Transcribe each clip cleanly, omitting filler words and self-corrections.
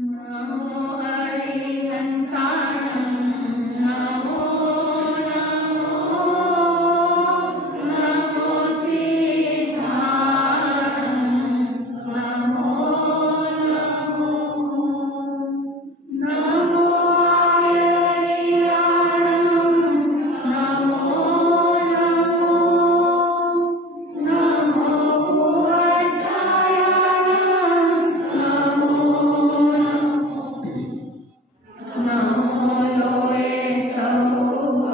नमो हरिहंताणं Namo Namo Namo सिद्धाणं Namo Namo Namo आयर्याणं Namo Namo Namo भुवच्छायाणं Namo Namo लोये सौव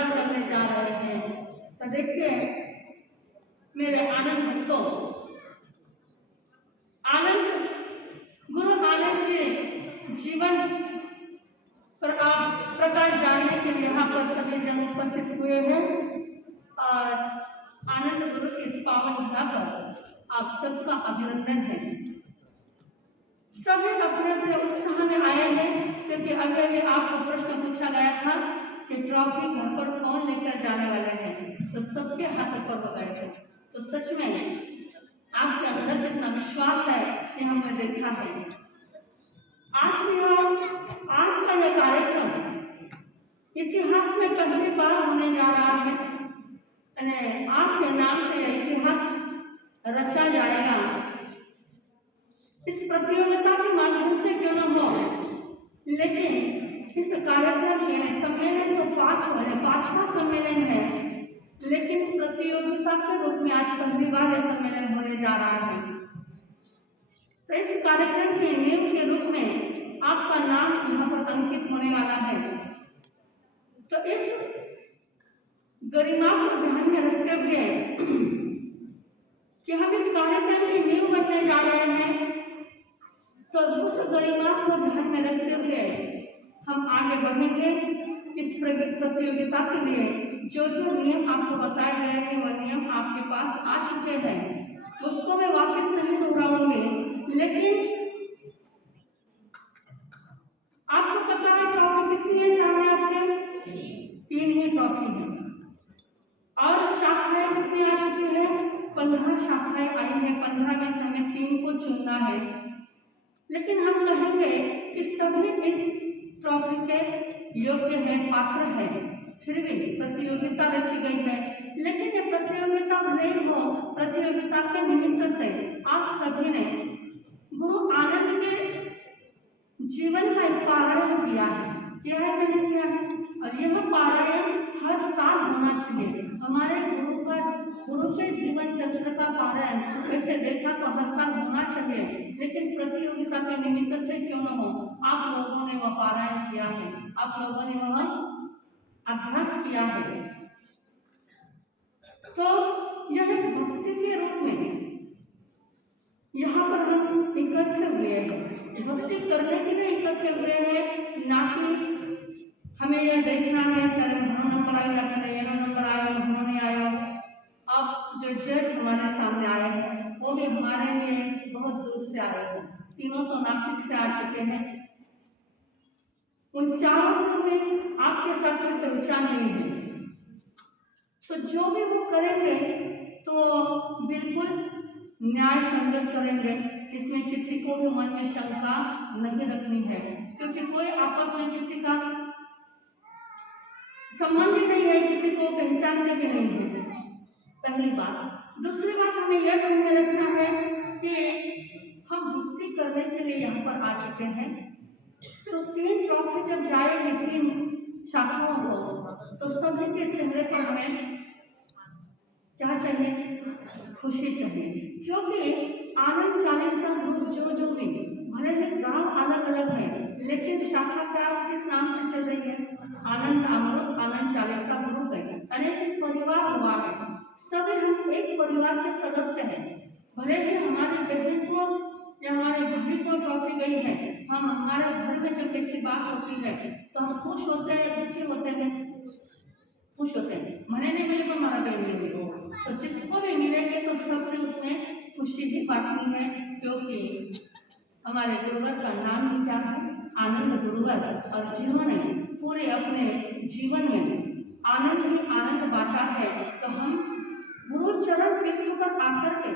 start करने जा रहे हैं। तो देखिए मेरे आनंद भक्तों, आनंद गुरु आनंद के जीवन पर आप प्रकाश डालने के लिए यहाँ पर सभी जन उपस्थित हुए हैं और आनंद गुरु के इस पावन धरा पर आप सबका अभिनंदन है। सभी अपने अपने उत्साह में आए हैं, क्योंकि अगले में आपको प्रश्न पूछा गया था कि ट्रॉफी घर पर कौन लेकर जाने वाला है, तो सबके हाथ ऊपर हो गए थे। तो सच में आपके अंदर कितना विश्वास है कि हमने देखा है। आज का यह कार्यक्रम इतिहास में पहली बार होने जा रहा है। आपके नाम से इतिहास रचा जाएगा। इस प्रतियोगिता के माध्यम से क्यों न हो, लेकिन इस कार्यक्रम के सम्मेलन तो 5वां सम्मेलन है, लेकिन प्रतियोगिता के रूप में आज पहली बार यह सम्मेलन होने जा रहा है। तो इस कार्यक्रम के नियम के रूप में आपका नाम यहाँ पर अंकित होने वाला है। तो इस गरिमा को ध्यान में रखते हुए कि हम इस कार्यक्रम के नियम बनने जा रहे हैं, तो उस गरिमा को ध्यान में रखते हुए हम आगे बढ़ेंगे। इस प्रतियोगिता के लिए जो जो नियम आपको बताए गए थे वह नियम आपके पास आ चुके हैं, उसको मैं वापस नहीं दोहराऊंगी। लेकिन आपको पता है ट्रॉफी कितनी है सामने आपके? 3 ही ट्रॉफी है और शाखाएं कितनी आ चुकी है? 15 शाखाएं आई है। 15 में से हमें 3 को चुनना है। लेकिन हम कहेंगे कि सभी इस ट्रॉफी के योग्य है, पात्र है, फिर भी प्रतियोगिता रखी गई है। लेकिन ये प्रतियोगिता नहीं हो, प्रतियोगिता के निमित्त से आप सभी ने गुरु आनंद के जीवन का एक पारायण किया है। क्या है मैंने किया है? और यह पारायण हर साल होना चाहिए। हमारे गुरु के जीवन चरित्र का पारायण वैसे देखा तो हर साल होना चाहिए, लेकिन प्रतियोगिता के निमित्त से क्यों न हो, आप लोगों ने वह पारायण किया है, आप लोगों ने वह अभ्यास किया है। तो यह भक्ति के रूप में यहाँ पर हम इकट्ठे हुए हैं, भक्ति करने के लिए इकट्ठे हुए हैं, ना कि हमें यह देखना है सर नंबर आया या नंबर आया उन्होंने आया। अब जो जज हमारे सामने आए हैं वो भी हमारे लिए बहुत दूर से आए हैं। तीनों तो नासिक से आ चुके हैं। उन चारों में आपके साथ कोई पहचान नहीं है, तो जो भी वो करेंगे तो बिल्कुल न्याय संगत करेंगे। इसमें किसी को भी मन में शंका नहीं रखनी है, क्योंकि कोई आपस में किसी का संबंध ही नहीं है, किसी को पहचानते भी नहीं है। पहली बात। दूसरी बात हमें यह ध्यान में रखना है कि हम भक्ति करने के लिए यहाँ पर आ चुके हैं। तो 3 ट्रॉफी जब जाएगी 3 शाखाओं को, तो सभी के चेहरे पर हमें क्या चाहिए? खुशी चाहिए। क्योंकि आनंद चालीसा ग्रुप जो भी भले ही नाम अलग अलग है, लेकिन शाखा क्या किस नाम से चल रही है? आनंद अमृत आनंद चालीसा ग्रुप है। अनेक परिवार हुआ है, सभी हम एक परिवार के सदस्य हैं। भले ही हमारे बहन को या हमारे भाई को ट्रॉफी गई है, हम हमारे घर में जब किसी बात होती है तो हम खुश होते हैं, दुखी होते हैं? खुश होते हैं। मैंने नहीं मिले तो हमारा बहन नहीं मिले, तो जिसको भी मिलेंगे तो सबने उसमें खुशी ही बांटनी है। क्योंकि हमारे गुरुवर का नाम ही क्या है? आनंद गुरुवर। और जिन्होंने पूरे अपने जीवन में आनंद ही आनंद बांटा है, तो हम गुरु चरण बिंदु पर आकर के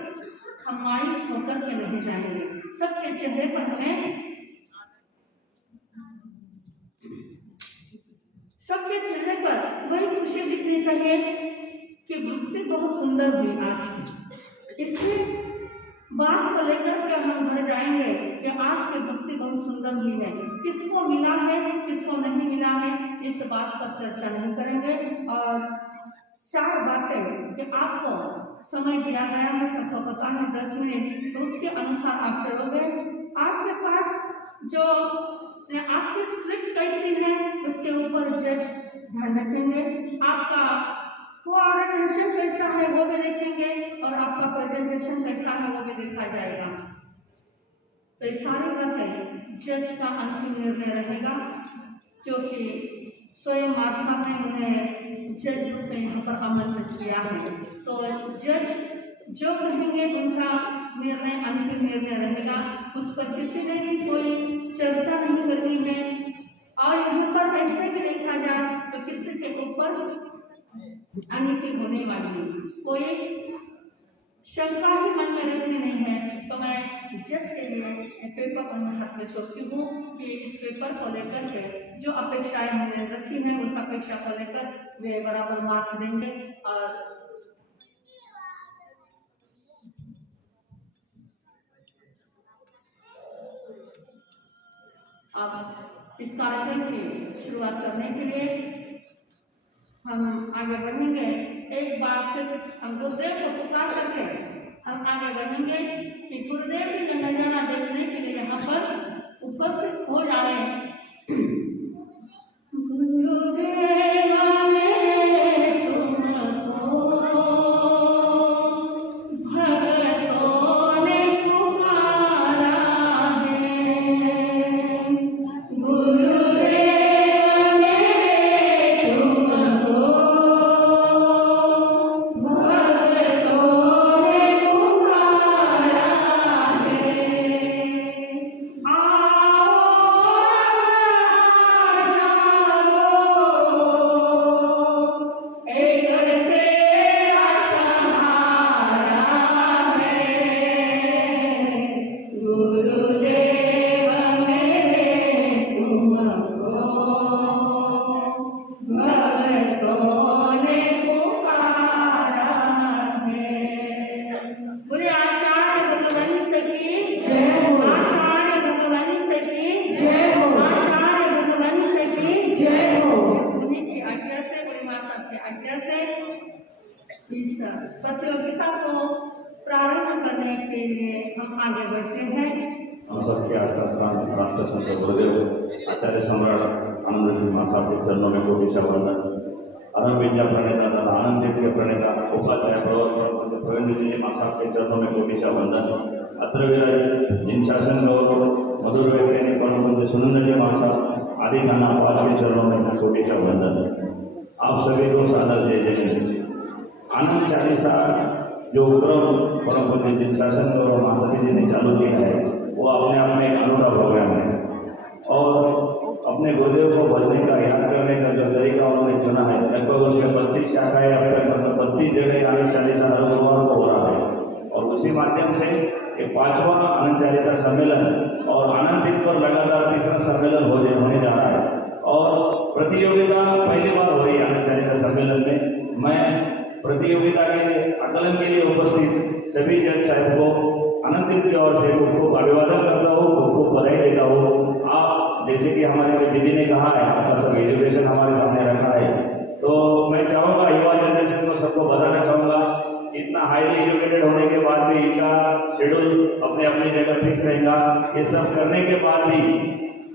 हम मायूस होकर के नहीं जाएंगे। सबके चेहरे पर हमें सबके चेहरे पर वही खुशी दिखनी चाहिए कि भक्ति बहुत सुंदर हुई आज। इसलिए बात को लेकर के हम घर जाएंगे कि आज की भक्ति बहुत सुंदर हुई है। किसको मिला है, किसको नहीं मिला है, इस बात पर चर्चा नहीं करेंगे। और 4 बातें कि आपको समय दिया गया है, सबको पता है 10 मिनट, तो उसके अनुसार आप चलोगे। आपके पास जो आपकी स्क्रिप्ट कैसी है उसके ऊपर जज ध्यान रखेंगे। आपका कोऑर्डिनेशन कैसा है वो भी देखेंगे और आपका प्रेजेंटेशन कैसा है वो भी देखा जाएगा। तो ये सारी बातें जज का अंतिम निर्णय रहेगा, क्योंकि स्वयं माता ने उन्हें जज रूप में यहाँ पर आमंत्रित किया है। तो जज जो कहेंगे उनका निर्णय अंतिम निर्णय रहेगा, उस पर किसी ने भी कोई चर्चा नहीं करनी है। और यहाँ पर ऐसे भी देखा जाए तो किसी के ऊपर अनिति होने वाली कोई शंका ही मन में रखनी नहीं है। तो मैं जज के लिए पेपर पढ़ने तक में सोचती हूँ कि इस पेपर को लेकर के जो अपेक्षाएं हमने रखी हैं उस अपेक्षा को लेकर वे बराबर मार्क्स देंगे। और अब इस कार्यक्रम की शुरुआत करने के लिए हम आगे बढ़ेंगे। एक बार फिर हम गुरुदेव को पुकार करके हम आगे बढ़ेंगे कि गुरुदेव की नजारा देखने के लिए यहाँ पर उपस्थित हो जाए। प्रतियोगिता को प्रारंभ करने के लिए हम आगे बढ़ते हैं। हम सबके आस्थान राष्ट्र संत गुरुदेव आचार्य सम्राट आनंद श्री महासाब के चरणों में कोटि सा वंदन। अनंत विद्या प्रणेता तथा आनंद देव के प्रणेता उपाध्याय प्रवर्तक प्रवीण जी महासाब के चरणों में कोटि सा वंदन। अत्र विराज जिन शासन गौरव मधुर वैज्ञानिक पवन सुनंद जी महासाब आदि नाना पांच के चरणों में कोटि सा वंदन। आप सभी को सादर जय जय। आनंद चालीसा जो उपक्रम परम पूज्य जिन शासन और महासती जी ने चालू किया है वो अपने आप में एक अनूठा प्रोग्राम है और अपने गुरुदेव को भजने का याद करने का जो तरीका उन्होंने चुना है, लगभग उनके 32 शाखाएं अब तक मतलब 32 जगह आनंद चालीसा हर गुरुवार को हो रहा है। और उसी माध्यम से ये 5वां आनंद चालीसा सम्मेलन और आनंद दिन पर लगातार 3रा सम्मेलन होने जा रहा है। और प्रतियोगिता पहली बार हो रही है आनंद चालीसा सम्मेलन में। मैं प्रतियोगिता के आकलन के लिए उपस्थित सभी जज साहब को आनंदित की ओर से खूब अभिवादन करता हूँ, खूब बधाई देता हूँ। आप जैसे कि हमारे दीदी ने कहा है, आपका सब एजुकेशन हमारे सामने रखा है, तो मैं चाहूँगा युवा जनरेशन को सबको बताना चाहूँगा, इतना हाईली एजुकेटेड होने के बाद भी इनका शेड्यूल अपने अपनी जगह फिक्स रहेगा। ये सब करने के बाद भी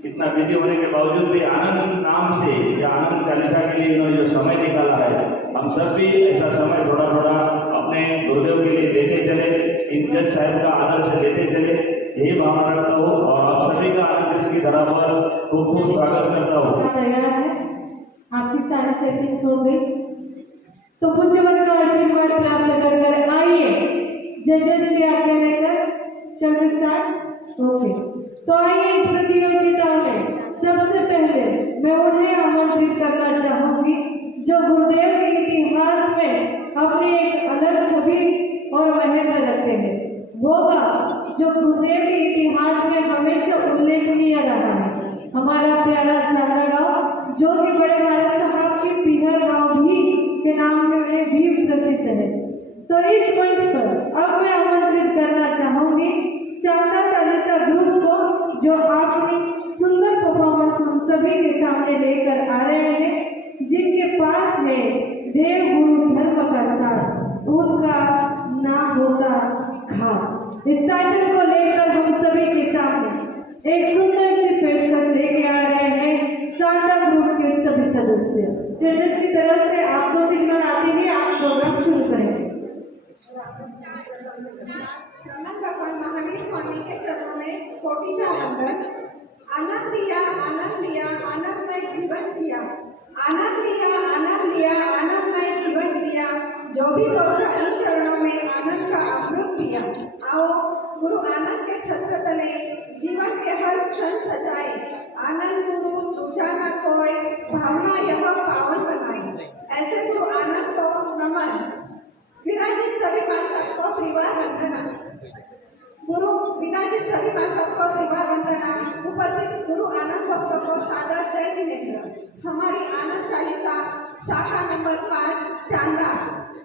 इतना बिजी होने के बावजूद भी आनंद नाम से या आनंद चालीसा के लिए इन्होंने जो समय निकाला है, हम सब भी ऐसा समय थोड़ा थोड़ा अपने गुरुदेव के लिए देते चले, इन जज साहब का आदर से देते चले, यही भावना रखता हूँ। और आप सभी का आनंद की धरा पर खूब खूब स्वागत करता हूँ। तैयार है, आपकी सारी सेटिंग्स हो गई तो पूज्यवर का आशीर्वाद प्राप्त कर आइए जजेस के आगे लेकर चल स्टार्ट। ओके, तो आइए इस प्रतियोगिता में सबसे पहले मैं उन्हें आमंत्रित करना चाहूंगी जो गुरुदेव के इतिहास में अपनी एक अलग छवि और महत्व रखते हैं। वो जो गुरुदेव के इतिहास में हमेशा उल्लेखनीय रहा है, हमारा प्यारा सारा गाँव जो कि बड़े सारे साहब के पीहर गाँव भी के नाम में भी प्रसिद्ध है। तो इस मंच पर अब मैं आमंत्रित करना चाहूंगी चांदा चालीसा ग्रुप को, जो आपने सुंदर परफॉर्मेंस हम सभी के सामने लेकर आ रहे हैं, जिनके पास में देव गुरु धर्म का साथ उनका नाम होता घाट। इस टाइटल को लेकर हम सभी के सामने एक सुंदर जजेस की तरफ से आपको सिग्नल आते ही आप प्रोग्राम शुरू करेंगे। नमन भगवान महावीर स्वामी के चरणों में कोटिशा वंदन। आनंद लिया, आनंदमय जीवन जिया। आनंद लिया, आनंदमय जीवन जिया। जो भी लोग इन चरणों में आनंद का अमृत पिया। आओ गुरु आनंद के छत्र तले जीवन के हर क्षण सजाए। आनंद गुरु दूजा न कोई, भावना यह पावन बनाए। ऐसे गुरु आनंद को नमन। विराजित सभी पार्षद को त्रिवार वंदना। गुरु विराजित सभी पार्षद को त्रिवार वंदना। उपस्थित गुरु आनंद भक्तों को सादर जय जिनेन्द्र। हमारी आनंद चालीसा शाखा नंबर 5 चांदा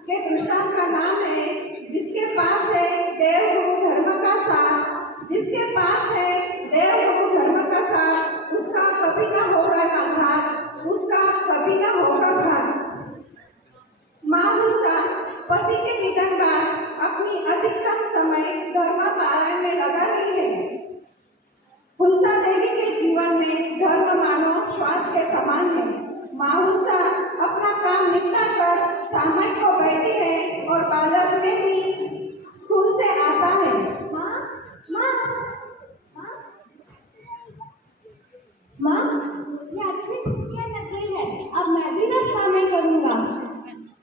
के दृष्टांत का नाम है, जिसके पास है देव गुरु धर्म का साथ। जिसके पास है देव गुरु धर्म का साथ, उसका कभी न होगा घात, उसका कभी न होगा घात। माँ मूसा पति के निधन बाद अपनी अधिकतम समय धर्म पारायण में लगा रही है। हुलसा देवी के जीवन में धर्म मानो श्वास के समान है। माँ हुलसा अपना काम निपटा कर सामय को बैठी है और बालक ने भी स्कूल से आता है। माँ माँ माँ, मुझे अच्छी छुट्टियाँ लग गई है, अब मैं भी रोज शामिल करूँगा।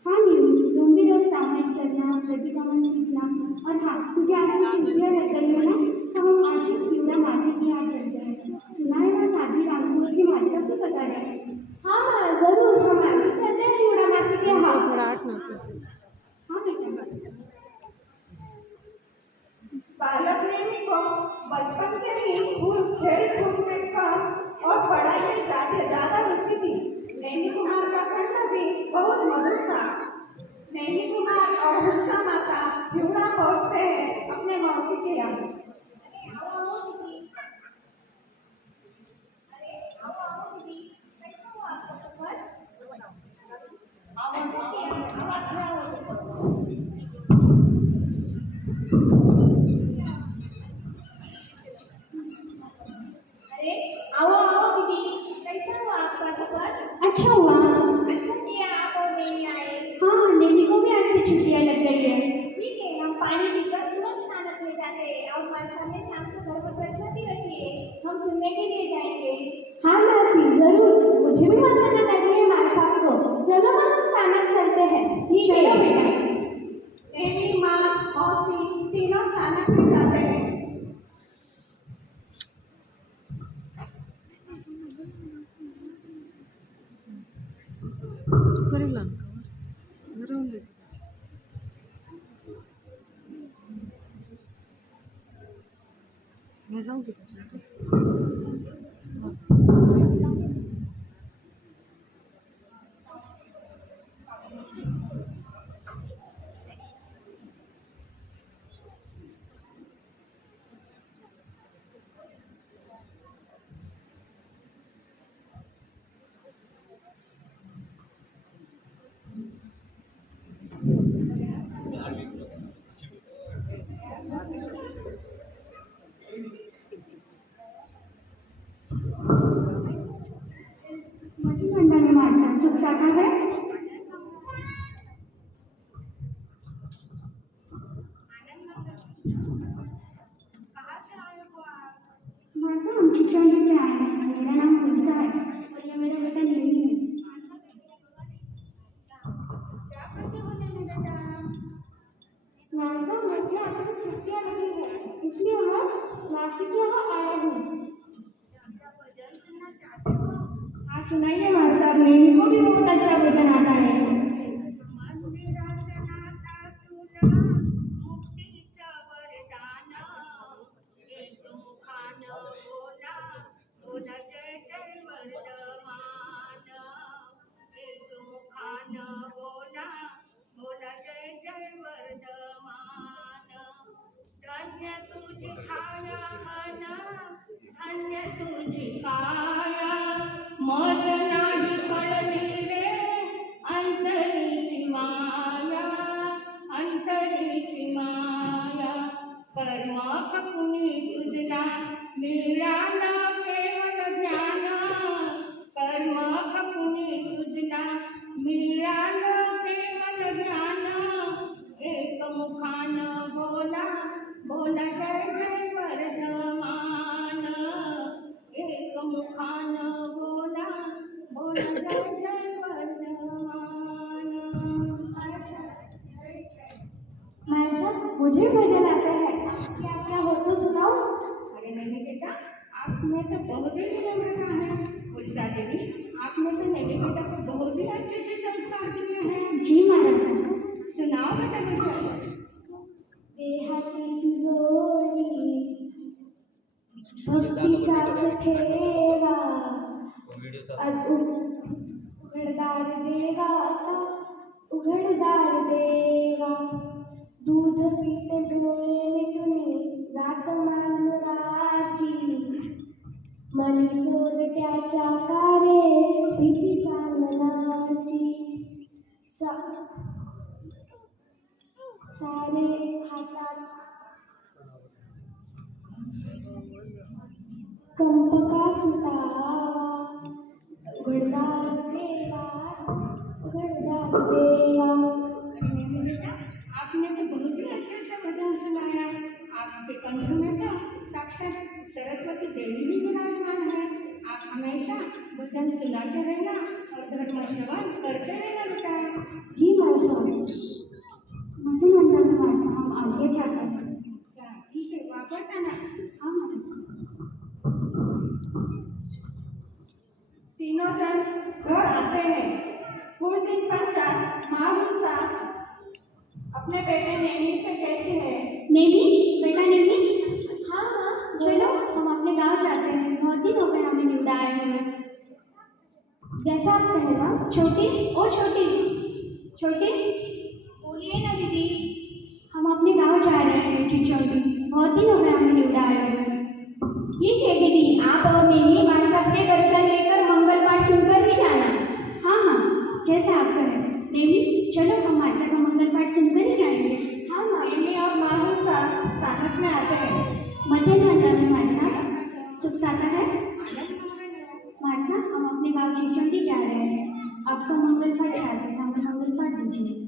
हाँ नीलू, तुम भी रोज शामिल करना, प्रतिगमन सीखना। और हाँ, तुझे आज छुट्टियाँ लग गई है ना, तो हम आज ही शिवरा मासी के यहाँ चलते हैं। सुना है ना दादी रामपुर की माता को बता रहे हैं। हाँ माँ, जरूर, हम अभी चलते हैं शिवरा मासी के यहाँ। हाँ बेटा। बालक नेमी को बचपन से ही खेल कूद में कम और पढ़ाई में ज्यादा रुचि थी। नैनी कुमार का कंठ भी बहुत मधुर था। नैनी कुमार और हुलसा माता हिवड़ा पहुंचते हैं अपने मौसी के यहाँ। अच्छा हुआ। आप और नहीं आए। हाँ, नैनी को भी आज से छुट्टियाँ लग गई है। ठीक है, हम पानी पीकर तुरंत स्नान में जाते हैं और माता ने शाम को घर पर प्रसादी रखी है, हम सुनने के लिए जाएंगे। हाँ मासी, जरूर, मुझे भी मंगाना लगी है माँ साहब को। चलो हम स्नान चलते हैं। ठीक है बेटा। नैनी माँ मौसी तीनों स्नान में जाते हैं। मैं जाऊँगी। सुनाइए माँ साहब, नैनी को भी बहुत अच्छा भजन आता है। धन्य तुझी काया मना, धन्य तुझी काया, मत नाही कळली रे अंतरीची माया, अंतरीची माया. कर्म खपुनी तुझना मिळाला केवळ ज्ञान, कर्म खपुनी तुझना मुझे भजन आता है। क्या क्या हो तो सुनाओ। अरे नहीं बेटा, आपने तो बहुत ही नियम रखा है। उल्टा देवी, आपने तो मेरे बेटा को बहुत ही अच्छे से संस्कार दिए हैं। जी महाराज। सुनाओ बेटा मुझे। देहाची तिजोरी भक्तीचा ठेवा उघडदार देवा आता उघडदार देवा दूध पीत डोळे मिटून जात मांजराची मनी चोरट्याच्या कारे भीती चांदणाची सारे हातात कंपका सुटावा उघडदार देवा उघडदार देवा। आपने तो बहुत ही अच्छे से भजन सुनाया। आपके कंठ में तो साक्षात सरस्वती देवी भी विराजमान है। आप हमेशा भजन सुनाते रहना और धर्म श्रवण करते रहना बेटा। जी माता मुझे मंदिर में हम आगे जाते हैं। अच्छा, ठीक है, वापस आना। हाँ तीनों जन घर आते हैं। कुछ दिन पश्चात महामूसा अपने बेटे नेमी से कहती है, नेमी बेटा नेमी। हाँ हाँ चलो हम अपने गांव जाते हैं। बहुत दिन हो गए हमें निवड़ा आए हुए। जैसा आप कहना। छोटी ओ छोटी छोटी बोलिए ना दीदी। हम अपने गांव जा रहे हैं चिचौड़ी। बहुत दिन हो गए हमें निवड़ा आए हुए। ठीक है दीदी, आप और नेमी मां साहब के दर्शन लेकर मंगल पाठ सुनकर ही जाना। हाँ हाँ जैसा आप कहें। नेमी चलो हम माता का मंगल पाठ सुनकर ही जाएंगे। हाँ माँ। नेमी और महामूसा साथ में आते हैं। मजे में आता है माता। सुख साता है माता। हम अपने गांव चिचौड़ी जा रहे हैं। आपका मंगल पाठ याद है, हमें मंगल पाठ दीजिए।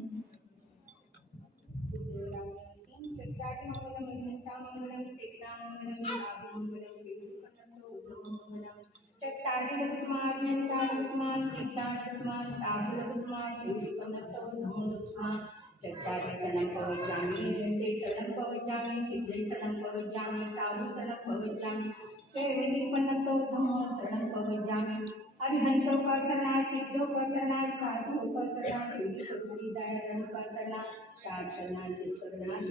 चट्टारीशरणं पवज्जामि, शरणं पवज्जामि, सिद्धेशरणं पवज्जामि, साधुशरणं पवज्जामि, केवलीपन्नतो धम्मो शरणं पवज्जामि। अरिहंतों का शरणा, सिद्धों का शरणा, साधुओं का शरणा, दायरण का शरणा, चार शरणा से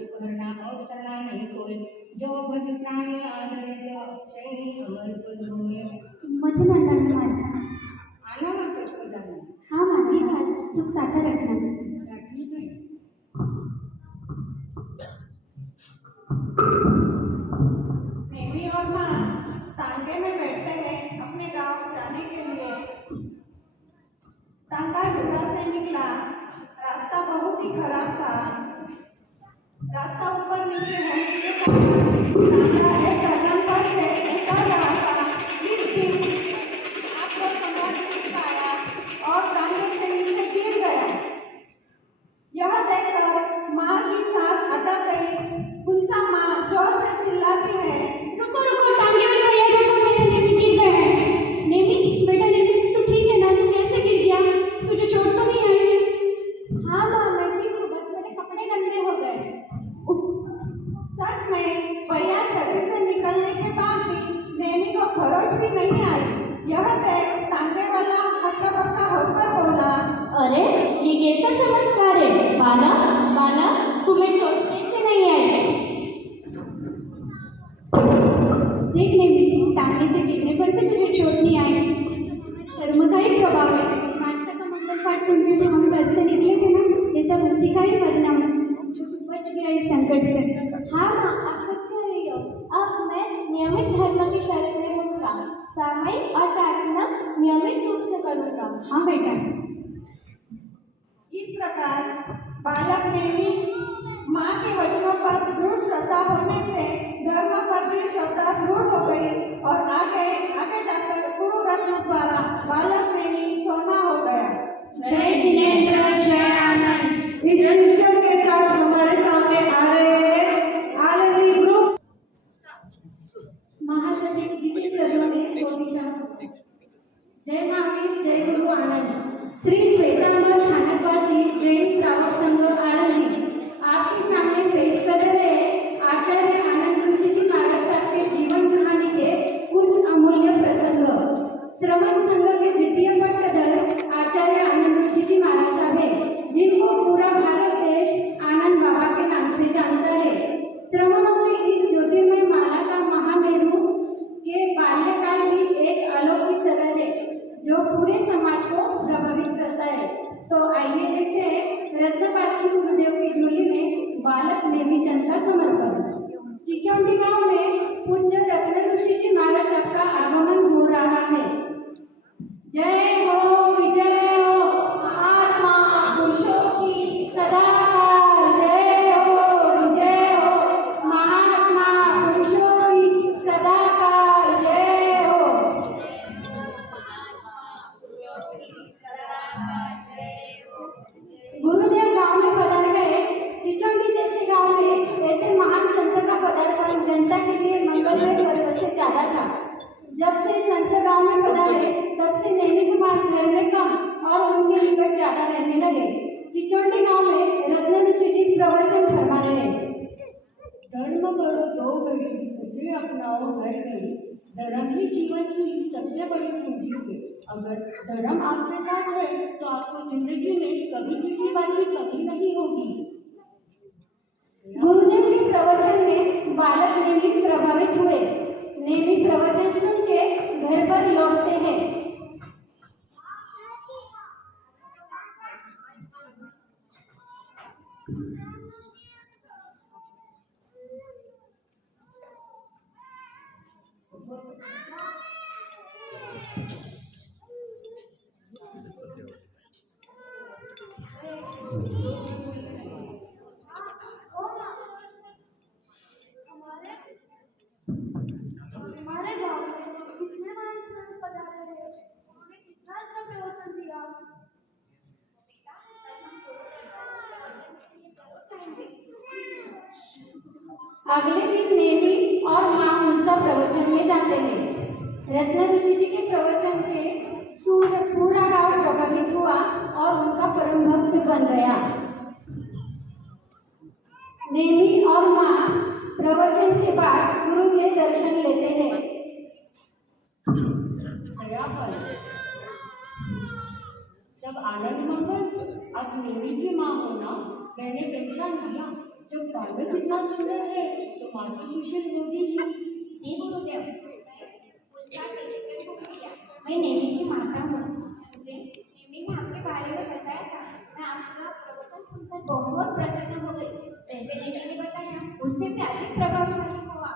करना और शरणा नहीं कोई। जो भज प्राणी आदरे जो शैली अमर पद होए। मजे में आता है माता। आना ना पेपर जाना। हाँ माँ जी आज सुख साता रखना। ठीक है। नेमी और मां तांगे में बैठते हैं अपने गांव जाने के लिए। तांगा जुड़ा से निकला। रास्ता बहुत ही खराब था। रास्ता ऊपर नीचे होने के कारण तांगा एक कदम पर से उतर रहा था। इस बीच आपको समझ नहीं पाया और तांगे से नीचे गिर गया। यह देखकर मां की सांस अटक गई। गुलसा मां जोर से चिल्लाती है, रुको रुको टांगे में भैया रुको, मेरे नेमी गिर गए हैं। नेमी बेटा नेमी तू ठीक है ना? तू कैसे गिर गया? तुझे चोट तो नहीं आई? हाँ माँ मैं ठीक हूँ, बस मेरे कपड़े गंदे हो गए। सच में भैया शरीर से निकलने के बाद भी नेमी को खरोच भी नहीं आई। यह देख तांगे वाला हक्का बक्का होकर बोला, अरे ये कैसा चमत्कार है? बाला बाला तुम्हें चोट कैसे नहीं आई? देख नेमी टांगे से गिरने पर भी तुझे चोट नहीं आई। कर्म का ही प्रभाव है। मानसा का मंगल पाठ सुनते जो हम घर से निकले थे ना, ये सब उसी का ही परिणाम है जो तू बच गया इस संकट से। हाँ माँ आप सच कह रही हो। अब मैं नियमित धर्म की शरण में रहूंगा। सामयिक और प्रार्थना नियमित रूप से करूंगा। हाँ बेटा। इस प्रकार बालक नेमी मां के वचनों पर दृढ़ श्रद्धा होने से धर्म पर भी श्रद्धा दृढ़ हो गई और आगे जाकर गुरु रत्न द्वारा बालक नेमी सोना हो गया। जय जिनेंद्र जय आनंद। इस मिशन के साथ हमारे सामने आ रहे हैं आनंदी ग्रुप। महासचिव जी के चरणों में छोटी जय महावीर जय गुरु आनंद। श्री श्वेतांबर स्थानकवासी जैन श्रावक संघ आनंदी आपके सामने पेश कर रहे पूजा समर्पण। चिचौंडी गांव में पूज्य रत्न ऋषि जी महाराज सबका आगमन हो रहा है। जय हो विजय हो महात्मा पुरुषों की सदा काल। जय हो विजय हो महात्मा पुरुषों की सदा काल। जय हो। गुरुदेव गांव में पधार गए। चिचौंडी जैसे गांव में ऐसे महान संत का पदार्पण जनता के लिए मंगलमय पर्व से ज्यादा था। जब से संत गांव में पधारे तब से नेमी कुमार घर में कम और उनके निकट ज्यादा रहने लगे। चिचौंडी गांव में रत्न ऋषि जी प्रवचन फरमा रहे। धर्म करो दो घड़ी, उसे अपनाओ हर घड़ी। धर्म ही जीवन की सबसे बड़ी पूंजी है। अगर धर्म आपके साथ है तो आपको जिंदगी में कभी किसी बात की कमी नहीं होगी। गुरुदेव के प्रवचन में बालक नेमी प्रभावित हुए। नेमी प्रवचन सुन के घर पर लौटते हैं। हमारे गांव में कितने महान संत पधारे हैं, उन्होंने कितना अच्छा प्रवचन दिया। अगले दिन नेमी और मां उनका प्रवचन में जाते हैं। रत्न ऋषि जी के प्रवचन से पूरा गांव प्रभावित हुआ और उनका परम भक्त बन गया। नेमी और मां प्रवचन के बाद गुरु के दर्शन लेते हैं। जब आनंद मंगल अब नेमी की माँ होना मैंने पहचान लिया। जब बालक इतना सुंदर है तो माँ तो सुशील होगी ही। जी गुरुदेव, मैं नेमी की माता हूँ। मुझे नेमी ने आपके बारे में बताया था। मैं आपका प्रवचन सुनकर बहुत प्रसन्न हो गई। पहले नेमी ने बताया उससे भी अधिक प्रभावशाली हुआ।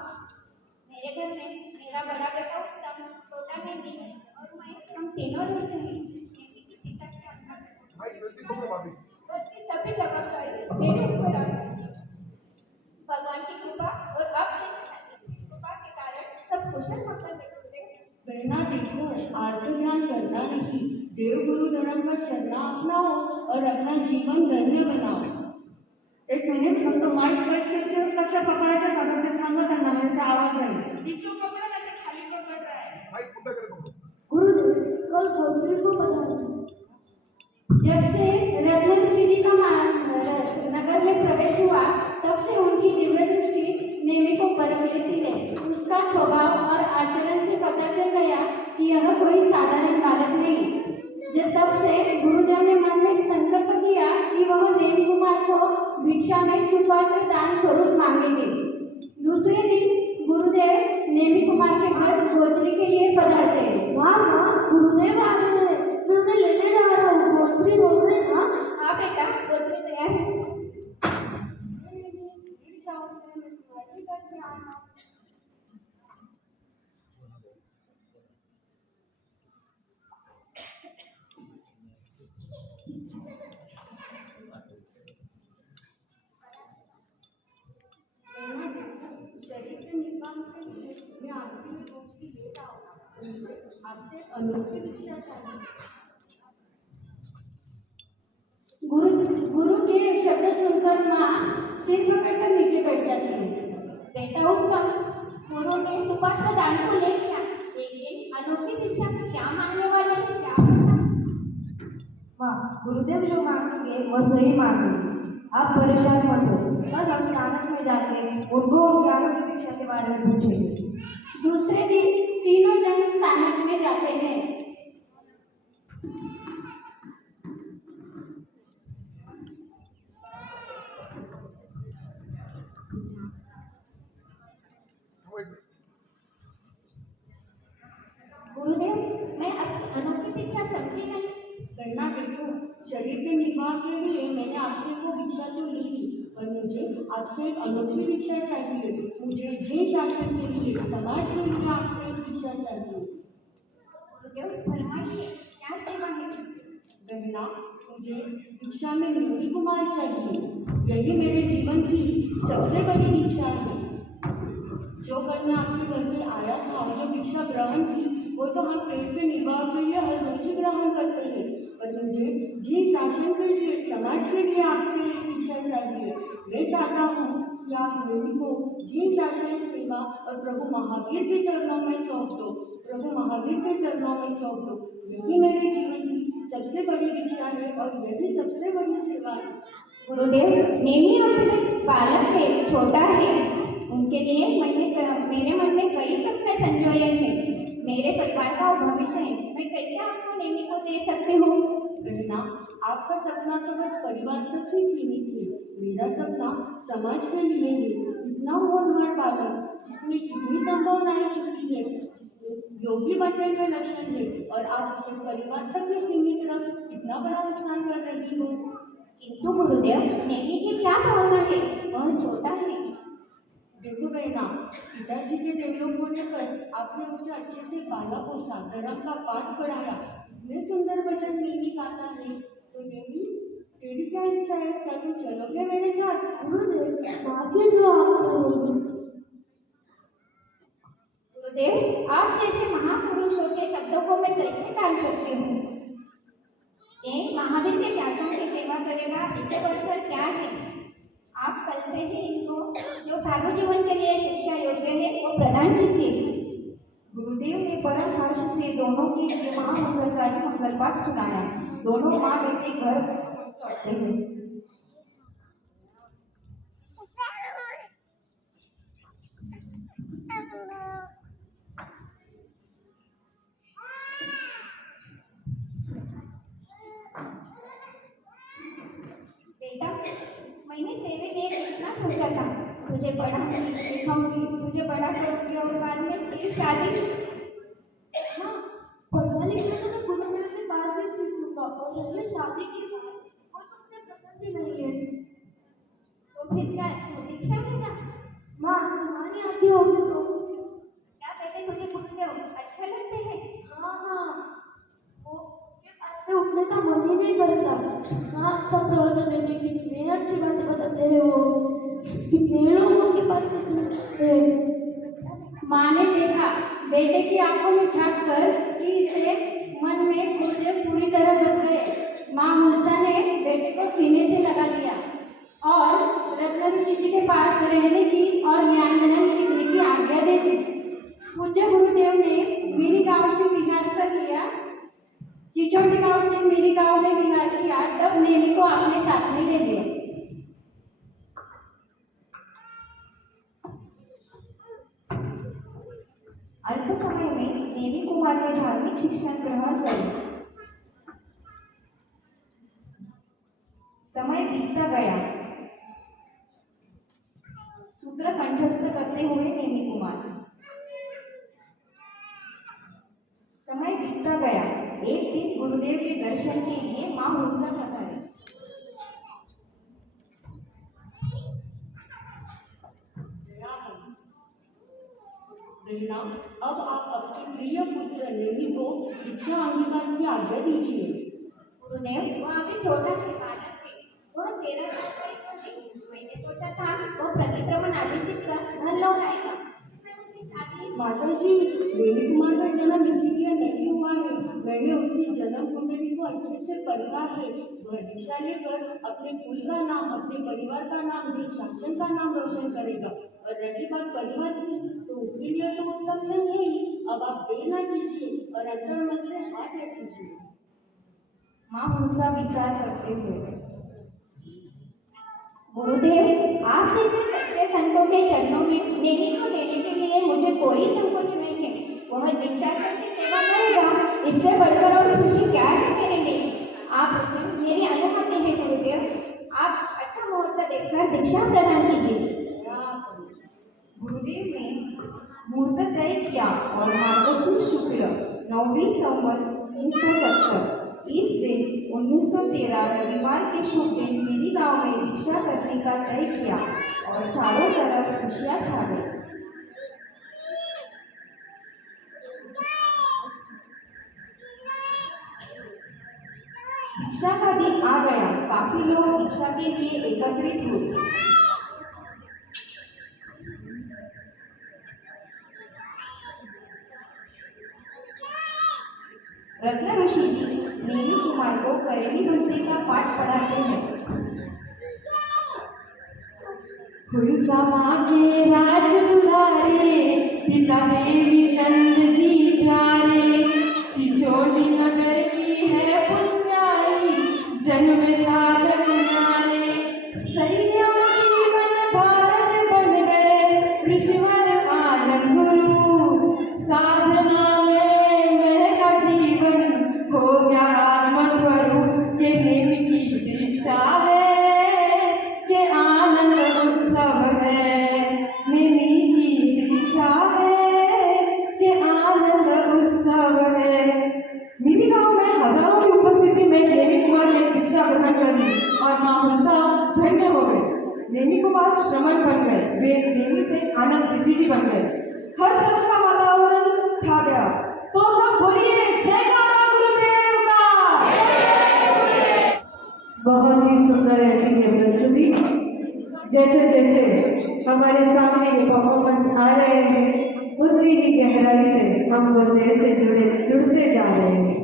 मेरे घर में मेरा बड़ा बेटा उत्तम, छोटा नेमी है और मैं, हम तीनों रहते हैं। नेमी के पिता के अंदर सभी जवाबदारी मेरे ऊपर आ गई। भगवान की कृपा और आपके कृपा के कारण सब कुशल मंगल में। बहना देखो, आर्थ ज्ञान करना नहीं, देव गुरु धर्म का शरणा अपनाओ और अपना जीवन धन्य बनाओ। एक मिनिट, हम तो माइक प्रेस करके कसं पकडायचं का ते सांगत त्यांना, यांचा आवाज आहे। जिसको पकड़ा ना खाली पकड़ रहा है। गुरुदेव कल गौतमी को पधारा। जब से रत्न ऋषि जी का नगर में प्रवेश हुआ तब से उनकी दिव्य दृष्टि नेमी को परख लेती है। उसका स्वभाव और आचरण से पता चल गया कि यह कोई साधारण बालक नहीं। तब से गुरुदेव ने मन में संकल्प किया कि वह नेमी कुमार को भिक्षा में सुपात्र दान स्वरूप मांगेंगे। दूसरे दिन गुरुदेव नेमी कुमार के घर गोचरी के लिए पधारते हैं। वहाँ गुरुदेव आ गए, मैं लेने जा रहा हूँ। गोचरी बोल रहे हैं। हाँ बेटा, गोचरी तैयार है। शरीर के निर्वाह के लिए मैं आपसे गोचरी लेता हूँ। आपसे अनोखी दीक्षा चाहिए। गुरु के शब्द सुनकर माँ सिर पकड़कर नीचे बैठ जाती है। बेटा उत्तम, गुरु ने सुपात्र दान को ले लिया, लेकिन अनोखी दीक्षा को क्या मांगने वाले हैं, क्या पता। वाह, गुरुदेव जो मांगेंगे वह सही मांगेंगे। आप परेशान मत हो। कल हम स्नातक में जाके उनको उनकी आनंद दीक्षा के बारे में पूछेंगे। दूसरे दिन तीनों जन स्थानक में जाते हैं। गुरुदेव, मैं आपकी अनोखी दीक्षा समझी नहीं। करना देखो, शरीर के निर्वाह के लिए मैंने आपसे वो भिक्षा तो ली थी, पर मुझे आपसे एक अनोखी दीक्षा चाहिए। मुझे जैन शासन के लिए, समाज के लिए आपसे एक दीक्षा चाहिए। गुरुदेव फरमाइए, क्या सेवा है? बहना, मुझे दीक्षा में नीति कुमार चाहिए। यही मेरे जीवन की सबसे बड़ी दीक्षा है। जो कल मैं आपके घर में आया था, जो दीक्षा ग्रहण की, वो तो हम पेट पे निर्वाह के लिए हर रोज ही ग्रहण करते हैं, पर मुझे जिन शासन के लिए, समाज के लिए आपसे एक दीक्षा चाहिए। मैं चाहता हूँ कि आप मेरी को जिन शासन सेवा और प्रभु महावीर के चरणों में सौंप दो, प्रभु महावीर के चरणों में सौंप दो। यही मेरे जीवन की सबसे बड़ी दीक्षा है और यही सबसे बड़ी सेवा है। गुरुदेव, नेमी अभी तक बालक है, छोटा है। उनके लिए मेरे मन में कई सपने संजोए हैं। मेरे परिवार का भविष्य है, मैं कैसे आपको नेमी को दे सकती हूँ? बहना, आपका सपना तो बस परिवार तक ही सीमित है। मेरा सपना समाज के लिए है। इतना होनहार बालक जिसमें कितनी संभावनाएं छुपी है, योगी बनने के लक्षण है, और आप उसे परिवार तक ही सीमित रख कितना बड़ा नुकसान कर रही हो। किंतु गुरुदेव, नेमी की क्या भावना है? वह छोटा है। देखो बहना, पिताजी के देवलोक होने पर आपने उसे अच्छे से पाला पोसा, धर्म का पाठ पढ़ाया, इतने सुंदर वचन नेमी गाता है। तो नेमी, तेरी क्या इच्छा है? क्या तुम चलोगे मेरे साथ? गुरुदेव, आप जैसे महापुरुषों के शब्दों को मैं कैसे टाल सकती हूँ? एक महावीर के शासन की सेवा करेगा, इससे बढ़कर क्या है? आप कल से ही इनको जो साधु जीवन के लिए शिक्षा योग्य है वो प्रदान कीजिए। गुरुदेव ने परम हर्ष से दोनों के लिए महामंगलकारी मंगल पाठ सुनाया। दोनों माँ बेटे घर लौटते हैं। बेटा, मैंने तेरे लिए कितना सोचा था। तुझे पढ़ा लिखाऊंगी, तुझे बड़ा करूंगी और बाद में तेरी शादी। हाँ, पढ़ना लिखना तो मैं गुरु मेरे से बाद में सीखूंगा, और रही शादी की बात, वो तो मुझे पसंद ही नहीं है। तो फिर क्या दीक्षा देना? माँ, तुम्हारी आती होगी तो। क्या बेटे, तुझे गुरुदेव अच्छे लगते हैं? हाँ, वो ऐसे उठने का मन ही नहीं करता। हाँ, सब प्रवचन देने की कितनी अच्छी बातें बताते हैं वो, कितने लोगों की बातें सुनते हैं। माँ ने देखा बेटे की आंखों में झांक कर कि इसे मन में गुरुदेव पूरी तरह बस गए। माँ मुलसा ने बेटे को सीने से लगा लिया और रत्न ऋषि जी के पास रहने की और ज्ञानदान सीखने की आज्ञा दे दी। पूज्य गुरुदेव ने मेरी गांव से विहार कर लिया, चिचोटी गांव से मेरी गांव में विहार किया, तब नेमी को अपने साथ में ले लिया। अल्प समय में नेमी कुमार ने धार्मिक शिक्षा ग्रहण करी। समय बीतता गया। सूत्र कंठस्थ करते हुए नेमी कुमार। समय बीतता गया। एक दिन गुरुदेव के दर्शन के लिए माँ मुलसा पधारी। बहना, अब आप अपने प्रिय पुत्र नेमी को शिक्षा अंगीकार की आज्ञा दीजिए। गुरुदेव, वो अभी छोटा है, बालक है। वह 13 साल का ही है। मैंने सोचा था वो प्रतिक्रमण आदि सीखकर घर लौट आएगा। मैं उसकी शादी। माता जी, नेमी कुमार का जन्म इसीलिए नहीं हुआ है। मैंने उसकी जन्म कुंडली को अच्छे से पढ़ा है। वह दीक्षा लेकर अपने कुल का नाम, अपने परिवार का नाम, जिस शासन का नाम रोशन करेगा। और रही बात परिवार की, तो उसके लिए तो उत्तम क्षण है ही। अब आप देर न कीजिए और अंतर मन से हाथ रख कीजिए। माँ मुलसा विचार करते हुए, गुरुदेव, आप जैसे सच्चे संतों के चरणों में नेमी को लेने के लिए मुझे कोई संकोच नहीं है। वह दीक्षा की सेवा करेगा, इससे बढ़कर और खुशी क्या है मेरे लिए? आप उसे मेरी अनुमति है गुरुदेव। आप अच्छा मुहूर्त देखकर दीक्षा प्रदान कीजिए। गुरुदेव ने मुहूर्त तय किया और मार्गशीर्ष शुक्ल 9वीं संवत 1970 इस दिन 1913 रविवार के शुभ दिन मेरी गांव में दीक्षा करने का तय किया और चारों तरफ खुशियां छा गई। दीक्षा का दिन आ गया। काफी लोग दीक्षा के लिए एकत्रित हुए। रत्न ऋषि जी नेमी कुमार को करेली मंत्री का पाठ पढ़ाते हैं। हुलसमा के राज दुलारे, पिता देवी चंद जी प्यारे, चिचोली नगर की है पुण्याई, जन्म साधक नारे, सैया जीवन भारत बन गए, ऋषिवर आनंद गुरु, साधना में महका जीवन, हो गया आत्मस्वरूप, ये नेमी की दीक्षा है, ये आनंद उत्सव है, नेमी की दीक्षा है, ये आनंद उत्सव है। मेरे गांव में हजारों की उपस्थिति में नेमी कुमार ने दीक्षा ग्रहण कर ली और मां हुलसा धन्य हो गए। नेमी कुमार श्रमण बन गए, वे नेमी से आनंद ऋषि जी बन गए। हर्ष का वातावरण छा गया। तो सब बोलिए जयकारा गुरुदेव का। बहुत ही सुंदर ऐसी ये प्रस्तुति। जैसे जैसे हमारे सामने ये परफॉर्मेंस आ रहे हैं, उतनी ही गहराई से हम गुरुदेव से जुड़ते जा रहे हैं।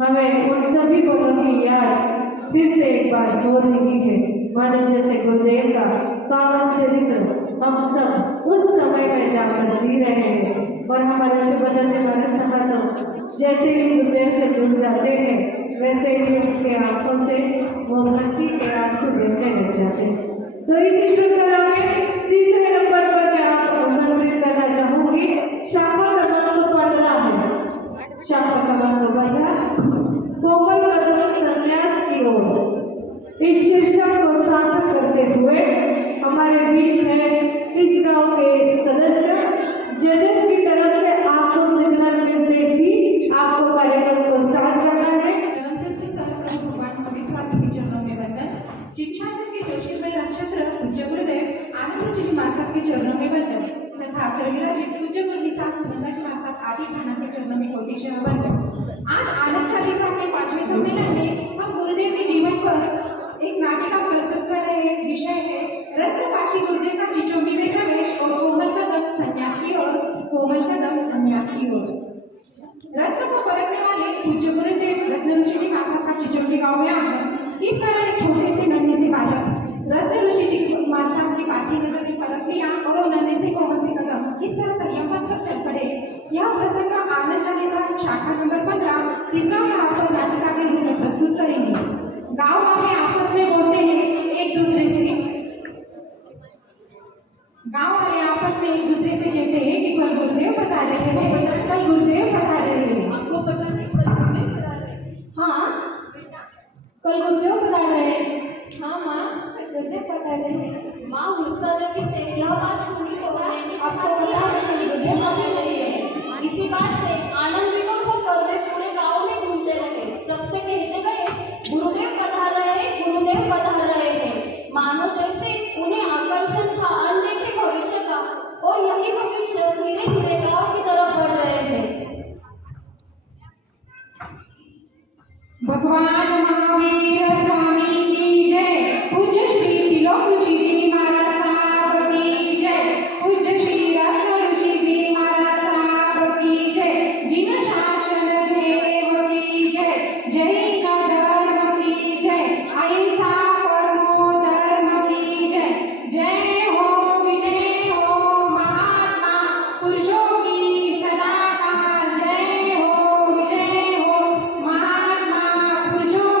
हमें उन सभी पलों की याद फिर से एक बार हो रही है, मानो जैसे गुरुदेव का पावन चरित्र हम सब उस समय में जाकर जी रहे हैं और हमारे शुभदन हमारे समर्थ जैसे ही गुरुदेव से जुड़ जाते हैं, वैसे ही उनके आंखों से वो भक्ति के आंसू गिरने लग जाते हैं। तो इस श्रृंखला में तीसरे नंबर पर मैं आपको आमंत्रित करना चाहूंगी। शाखा क्रमांक 15 है। शाखा क्रमांक 15 कोमल कदम संन्यास की ओर। इस शीर्षक को सार्थक करते हुए हमारे बीच में इस गांव के सदस्य जजेस की तरफ से आपको सिग्नल मिलते ही आपको कार्यक्रम को स्टार्ट करना है। भगवान के चरणों में वंदन। शिक्षा के ज्योतिर्मय नक्षत्र पूज्य गुरुदेव आनंद जी महाराज के चरणों में वंदन तथा कविराजित पूज्य गुरु निसार सुनंदा महाराज आदि खाना के चरणों में कोटिशः वंदन। आज आनंद चालीसा के 5वें सम्मेलन में हम गुरुदेव के जीवन पर एक नाटिका प्रस्तुत कर रहे हैं। विषय है रत्नपाशी गुरुदेव का चिचोटी में प्रवेश और कोमल कदम संन्यास की ओर। कोमल कदम संन्यास की ओर। रत्न को परखने वाले पूज्य गुरुदेव रत्न ऋषि जी महाराज का चिचोटी गांव में आकर इस तरह एक छोटे से नन्हे से बालक रत्न ऋषि जी महाराज की पाठी नजर ने परख लिया और वो नन्हे से कोमल से कदम किस तरह संयम पर चल पड़े। यह प्रसंग आनंद चालीसा शाखा नंबर 15 तीसरा महात्म नाटिका के रूप में प्रस्तुत करेंगे। गाँव वाले आपस में बोलते हैं एक दूसरे से, गाँव वाले आपस में एक दूसरे से कहते हैं कि कल गुरुदेव बता रहे हैं, कल गुरुदेव बता रहे हैं। आपको पता नहीं कल गुरुदेव बता रहे हैं? हाँ कल गुरुदेव बता रहे हैं। हाँ माँ गुरुदेव बता रहे हैं। माँ हुलसा देवी से यह बात सुनी तो आपको पता है इसी बात से आनंद विनोद होकर वे पूरे गांव में घूमते रहे। सबसे कहते गए गुरुदेव पधार रहे हैं, गुरुदेव पधार रहे हैं। मानो जैसे उन्हें आकर्षण था अनदेखे भविष्य का और यही भविष्य धीरे धीरे गांव की तरफ बढ़ रहे हैं। भगवान महावीर स्वामी की जय। पूज्य श्री तिलोक ऋषि जी महाराज साहब की जय। पूज्य श्री रत्न ऋषि जी महाराज साहब की जय। जिन शासन देव की जय। जय धर्म की जय। अहिंसा परमो धर्म की जय। जय हो विजय हो महात्मा पुरुषों की सदा काल। जय हो विजय हो महात्मा पुरुषों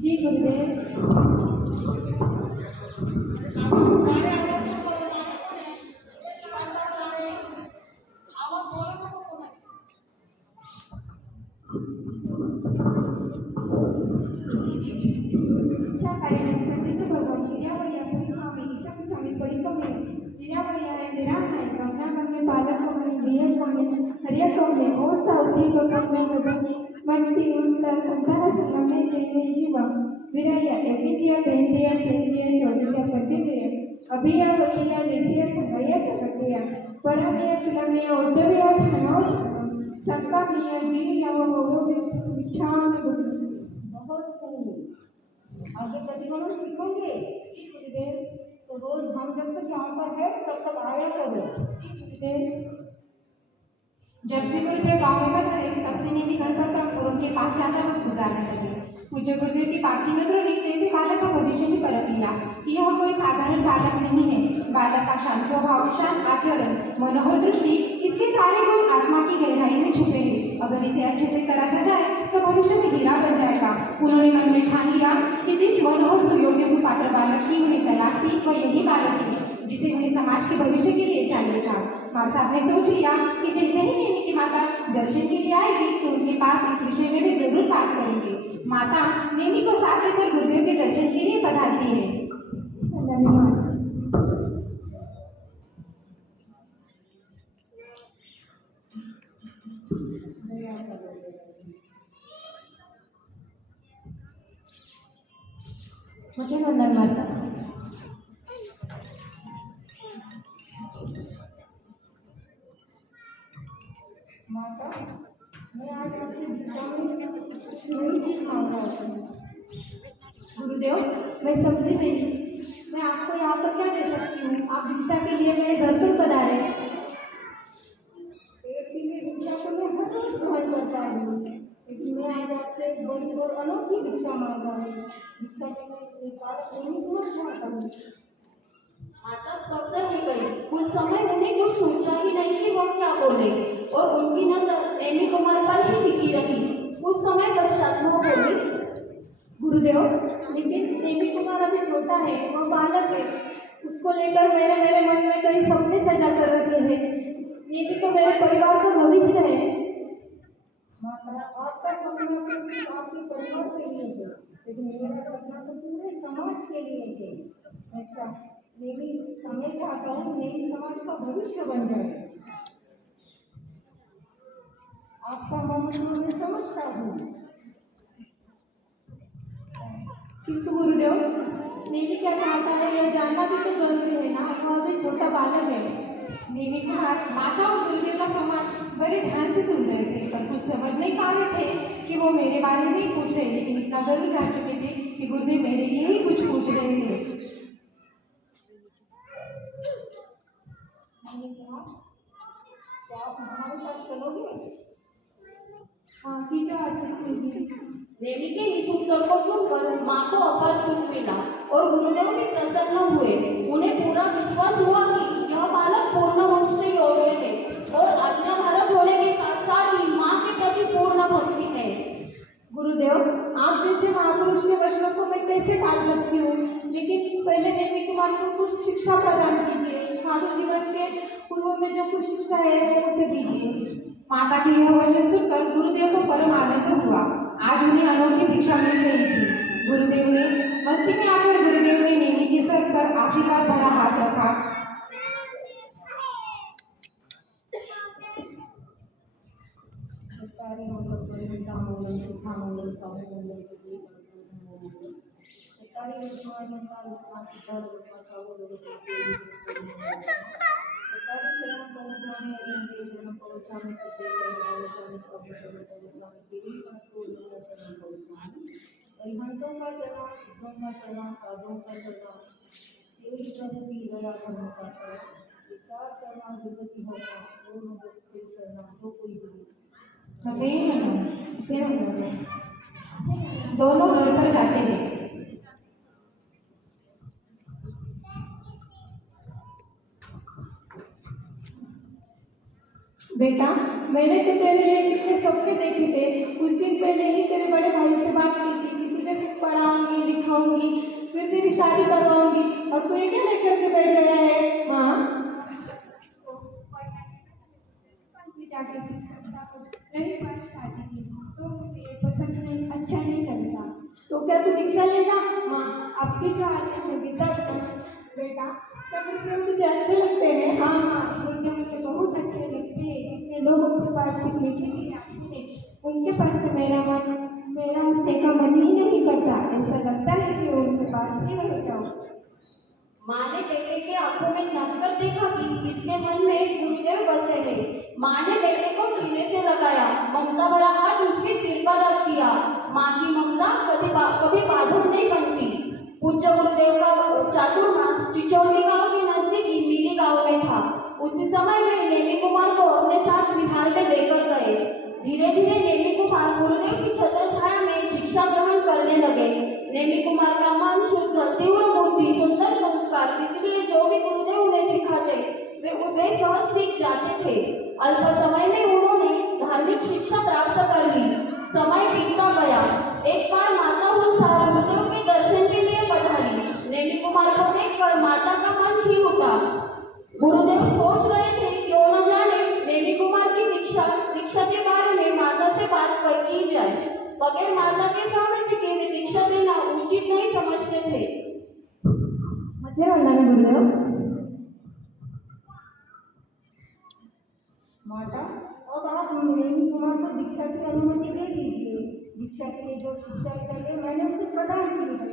जी गुरुदेव। त्या कार्यक्रमाचे भगवान गिरावया पुरी स्वामी ईशा स्वामी बड़ी कमी गिरावया है मेरा है गंगा गंगे बालक कमी बियर कमी हरिया कमी और साउथी कमी कमी मट्टी उल्टा संतान संगमे देवे जीवा विराया एकिया बेंदिया तेंदिया जोड़िया पतिया अभिया वलिया लेसिया संगया सकतिया परमिया सुलमिया उद्धविया धनो संका मिया जी नव मोरो विचार में बहुत खूब आगे प्रतिगमन सीखोगे जी गुरुदेव। तो रोज हम जब तक यहाँ पर है तब तक आया करो जी गुरुदेव। जब से गुरुदेव गाँव में रहे तब से नहीं भी घर पर कम और उनके पास ज्यादा वक्त गुजारने लगे। पूज्य गुरुदेव की बाकी नजरों ने जैसे बालक का भविष्य भी परख लिया कि यह कोई साधारण बालक नहीं है। बालक का शांत स्वभाव, शांत आचरण, मनोहर दृष्टि, इसके सारे गुण आत्मा की गहराई में छिपे हैं। अगर इसे अच्छे से तराशा जाए तो भविष्य में हीरा बन जाएगा। उन्होंने मन में ठान लिया कि जिस मनोहर सुयोग्य सुपात्र बालक की उन्हें तलाश थी वह यही बालक है जिसे उन्हें समाज के भविष्य के लिए चाहिए था। माँ साहब ने सोच लिया कि जैसे ही नेमी की माता दर्शन के लिए आएगी तो उनके पास इस विषय में भी जरूर बात करेंगे। माता नेमी को साथ लेकर गुरुदेव के दर्शन के लिए पधारती है। मुझे वंदन माता। माता मैं आज आपसे भिक्षा में गुरुदेव मैं समझी नहीं, मैं आपको यहाँ पर क्या दे सकती हूँ? आप भिक्षा के लिए मेरे घर पर पधारे। भिक्षा को मैं हर रोज ग्रहण करता हूँ, लेकिन मैं आज आपसे एक बड़ी और अनोखी भिक्षा मांग रहा हूँ। भिक्षा के मैं एक बालक नहीं समझ चाहता हूँ। माता स्तब्ध रह गई। कुछ समय उन्हें कुछ सोचा ही नहीं कि वह क्या बोले और उनकी नजर नेमी कुमार पर ही टिकी रही। कुछ समय पश्चात वो बोली, गुरुदेव लेकिन नेमी कुमार अभी छोटा है, वह बालक है। उसको लेकर मैंने मेरे मन में कई सपने सजा कर रखे हैं। नेमी तो मेरे परिवार का भविष्य है। आपका सपना आपके परिवार के लिए है, लेकिन मेरा सपना तो पूरे समाज के लिए है। अच्छा नेमी मैं चाहता हूँ नेमी समाज का भविष्य बन जाए। आपका मन मैं समझता हूँ, किंतु गुरुदेव नेमी क्या चाहता है यह जानना भी तो जरूरी है ना। वह अभी छोटा बालक है। नेमी की माता और गुरुदेव का संवाद बड़े ध्यान से सुन रहे थे पर कुछ समझ नहीं पा रहे थे कि वो मेरे बारे में ही पूछ रहे, लेकिन इतना जरूर जान चुके थे कि गुरुदेव मेरे लिए ही कुछ पूछ रहे थे। मैंने कहा क्या आप हमारे साथ चलोगे? हाँ ठीक है। नेमी के इस उत्तर को सुनकर माँ को अपार सुख मिला और गुरुदेव भी प्रसन्न हुए। उन्हें पूरा विश्वास हुआ कि यह बालक पूर्ण रूप से योग्य है और आज्ञाधारक होने के साथ साथ ही माँ के प्रति पूर्ण भक्ति है। गुरुदेव आप जैसे महापुरुष के वचनों को मैं कैसे टाल सकती हूँ, लेकिन पहले नेमी कुमार को कुछ शिक्षा प्रदान कीजिए। साधु जीवन के पूर्व में जो कुछ शिक्षा है वो उसे दीजिए। माता के यह वचन सुनकर गुरुदेव को परम आनंद हुआ। आज उन्हें अनोखी भिक्षा मिल गई थी। गुरुदेव ने मस्ती में आकर गुरुदेव ने नेमी के सर पर आशीर्वाद भरा हाथ रखा। दोनों घर पर जाते हैं। बेटा मैंने तो तेरे लिए कितने सपने देखे थे। कुछ दिन पहले ही तेरे बड़े भाई से बात की थी कि तुझे पढ़ाऊंगी लिखाऊंगी फिर तेरी शादी करवाऊंगी और तू ये क्या लेकर के बैठ गया है? माँ जाके सीख सकता हूँ, नहीं पर शादी की तो मुझे ये पसंद नहीं, अच्छा नहीं लगता। तो क्या तू दीक्षा लेगा? माँ आपकी जो आदत है गीता बेटा, क्या मुझे तुझे अच्छे लगते हैं? हाँ हाँ मुझे बहुत अच्छे लगते हैं। जितने लोग उनके पास सीखने के लिए आते हैं उनके पास से मेरा उठने का मन ही नहीं करता। ऐसा लगता है कि उनके पास ही रह जाऊँ। माँ ने बेटे के आंखों में झांककर देखा कि इसके मन में गुरुदेव बसे हैं। माँ ने बेटे को सीने से लगाया, ममता भरा हाथ उसके सिर पर रख दिया। माँ की ममता कभी बाधक नहीं बनती। पूज्य गुरुदेव का चातुर्मास चिचौली गांव के नजदीक मिली गांव में था। उसी समय वे नेमी कुमार को अपने साथ बिहार में लेकर गए। धीरे धीरे नेमी कुमार गुरुदेव की छत्र छाया में शिक्षा ग्रहण करने लगे। नेमी कुमार का मन शुद्ध, तीव्र बुद्धि, सुंदर संस्कार, इसलिए जो भी गुरुदेव उन्हें सिखाते वे सहज सीख जाते थे। अल्प समय में उन्होंने धार्मिक शिक्षा प्राप्त कर ली। समय बीतता गया। एक बार माता हुल्सा गुरुदेव के दर्शन के लिए पधारी। नेमी कुमार को देखकर माता का मन खिल उठा। गुरुदेव सोच रहे थे क्यों न जाने नेमी कुमार की दीक्षा के बारे में माता से बात की जाए। बगैर माता के सहमति के वे दीक्षा देना उचित नहीं समझते थे। मुझे वंदना गुरुदेव। माता अब आप नेमी कुमार को दीक्षा की अनुमति दे दीजिए। दीक्षा के लिए जो शिक्षा चाहिए मैंने उसे प्रदान की है।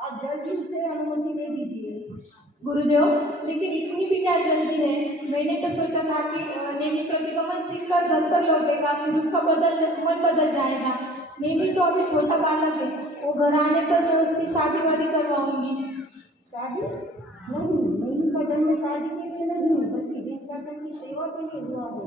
आप जल्दी उसे अनुमति दे दीजिए। गुरुदेव, लेकिन इतनी भी क्या जल्दी है? मैंने तो सोचा था कि नेमी प्रतिगमन सीखकर घर पर लौटेगा, फिर उसका मन बदल जाएगा। नेमी तो अभी छोटा बालक है, वो घर आने पर मैं उसकी शादी वादी करवाऊंगी। शादी नहीं, नेमी का जन्म शादी के लिए नहीं बल्कि दीक्षाटन की सेवा के लिए हुआ है।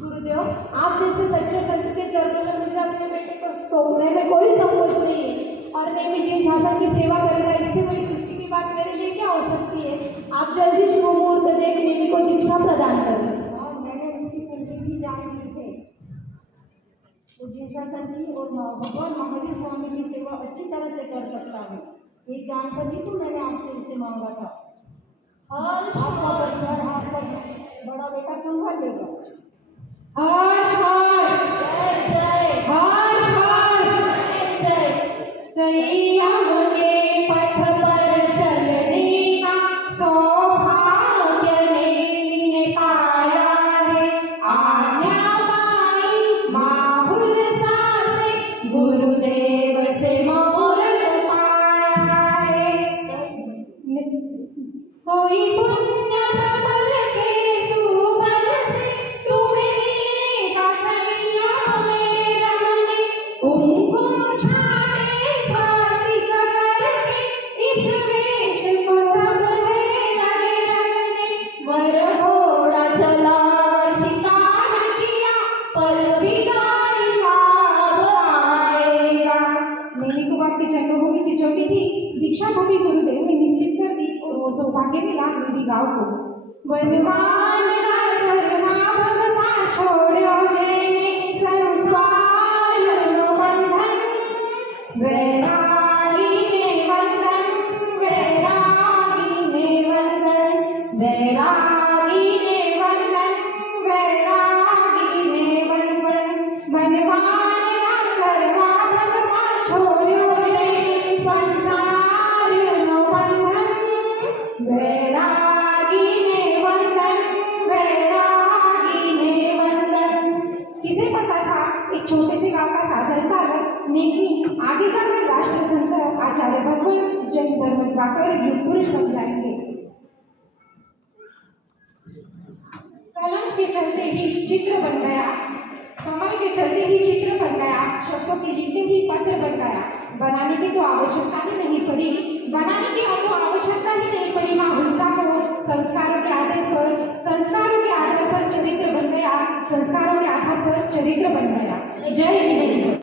गुरुदेव, आप जैसे सच्चे संत के चरणों में मुझे अपने बेटे को सौंपने में कोई संकोच नहीं है और नेमी जिन शासन की सेवा करेगा, इससे बड़ी खुशी की बात मेरे लिए क्या हो सकती है? आप जल्दी शुभ मुहूर्त देख नेमी को दीक्षा प्रदान करें। और मैंने उनकी कुंडली भी जान ली है। वो दीक्षाटन की और भगवान महावीर स्वामी की सेवा अच्छी तरह से कर सकता है। ये जानकर ही तो मैंने आपसे इसे मांगा था। आपका परिवार आपका बड़ा बेटा संभाल लेगा। हर्ष हर्ष जय जय हर्ष हर्ष जय। सैया मुझे पथ पर चलने का सौभाग्य नेमी ने पाया है। आज्ञा पाई माँ हुल्सा से, गुरुदेव से मोरत पाया है। कोई पुण्य प्रबल के सुबल से तुम्हें मिलेगा सैया मेरा ने। कुमकुम छाटे स्वास्तिक करके इस वेश को सब है लगे रखने। वर घोड़ा चला शिकार किया, पल भिखारी अब आएगा। नेमी कुमार की जन्मभूमि चिचौली थी। दीक्षा को भी गुरुदेव ने निश्चित कर दी और वो सौभाग्य मिला मेरी गाँव को। वनमान भगवान छोड़ो जेने संसार नो बंधन, वैरागी ने बंधन, वैरागी ने बंधन, वैरागी ने बंधन, वैरागी ने बंधन। वनमान भगवान छोड़ो जेने संसार नो बंधन, वैरागी ने बंधन, वैरागी ने बंधन। किसे पता था एक छोटे से गांव का साधारण बालक नेमी आगे जाकर राष्ट्रसंत आचार्य भगवान जैन धर्म पाकर युग पुरुष बन जाएंगे। कलम के चलते ही चित्र बन गया, कमल के चलते ही चित्र बन गया, शब्दों के लिखते ही पत्र बन गया। बनाने की तो आवश्यकता ही नहीं पड़ी, बनाने की तो आवश्यकता ही नहीं पड़ी। माँ हुल्सा को संस्कारों के आधार पर चरित्र बन गया, संस्कारों के आधार पर चरित्र बन गया। जय हिंद।